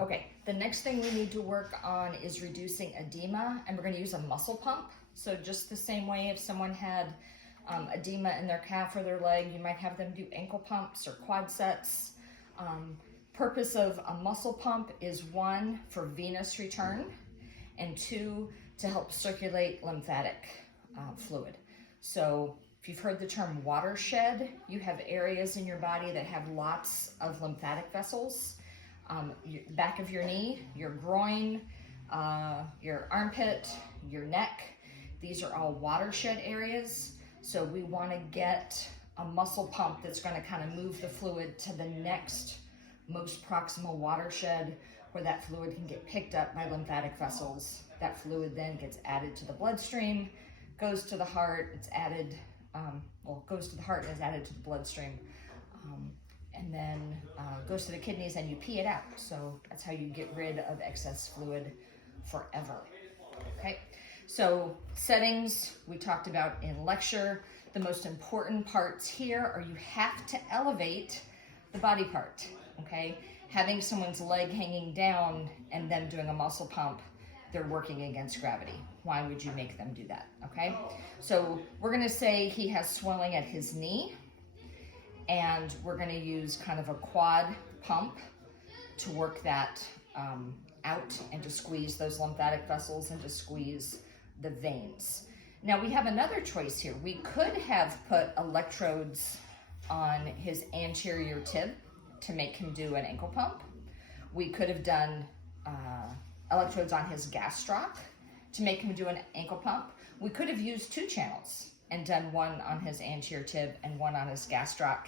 Okay, the next thing we need to work on is reducing edema, and we're going to use a muscle pump. So just the same way if someone had edema in their calf or their leg, you might have them do ankle pumps or quad sets. Purpose of a muscle pump is 1, for venous return, and 2, to help circulate lymphatic fluid. So if you've heard the term watershed, you have areas in your body that have lots of lymphatic vessels. Back of your knee, your groin, your armpit, your neck, these are all watershed areas. So we want to get a muscle pump that's going to kind of move the fluid to the next most proximal watershed where that fluid can get picked up by lymphatic vessels. That fluid then gets added to the bloodstream, goes to the heart, it's added, goes to the heart and is added to the bloodstream. And then goes to the kidneys and you pee it out. So that's how you get rid of excess fluid forever. Okay, so settings we talked about in lecture. The most important parts here are you have to elevate the body part. Okay, having someone's leg hanging down and them doing a muscle pump, they're working against gravity. Why would you make them do that? Okay, so we're going to say he has swelling at his knee, and we're going to use kind of a quad pump to work that out and to squeeze those lymphatic vessels and to squeeze the veins. Now we have another choice here. We could have put electrodes on his anterior tib to make him do an ankle pump. We could have done electrodes on his gastroc to make him do an ankle pump. We could have used 2 channels and done one on his anterior tib and one on his gastroc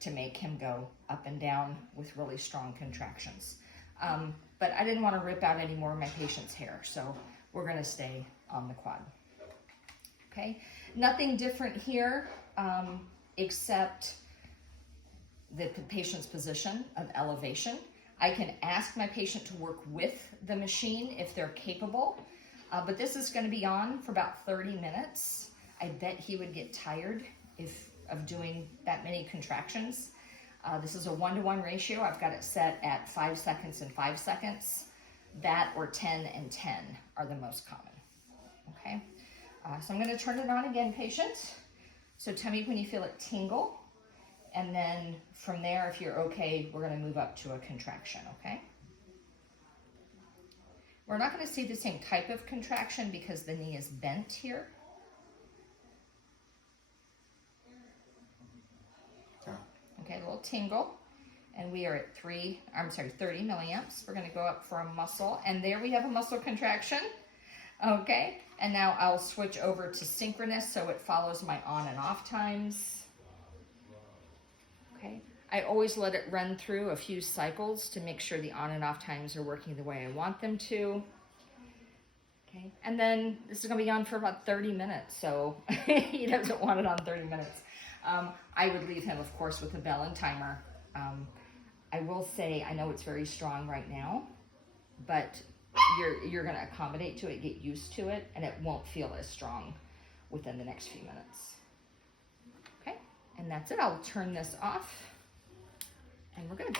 to make him go up and down with really strong contractions. But I didn't want to rip out any more of my patient's hair, so we're going to stay on the quad. Okay, nothing different here except the patient's position of elevation. I can ask my patient to work with the machine if they're capable, but this is going to be on for about 30 minutes. I bet he would get tired of doing that many contractions. This is a 1-to-1 ratio. I've got it set at 5 seconds and 5 seconds. That or 10 and 10 are the most common. Okay, so I'm going to turn it on again, patient. So tell me when you feel it tingle. And then from there, if you're okay, we're going to move up to a contraction, okay? We're not going to see the same type of contraction because the knee is bent here. Okay, a little tingle. And we are at 30 milliamps. We're going to go up for a muscle. And there we have a muscle contraction. Okay, and now I'll switch over to synchronous so it follows my on and off times. Okay, I always let it run through a few cycles to make sure the on and off times are working the way I want them to. Okay, and then this is going to be on for about 30 minutes, so he doesn't want it on 30 minutes. I would leave him, of course, with a bell and timer. I will say, I know it's very strong right now, but you're going to accommodate to it, get used to it, and it won't feel as strong within the next few minutes. Okay, and that's it. I'll turn this off, and we're good.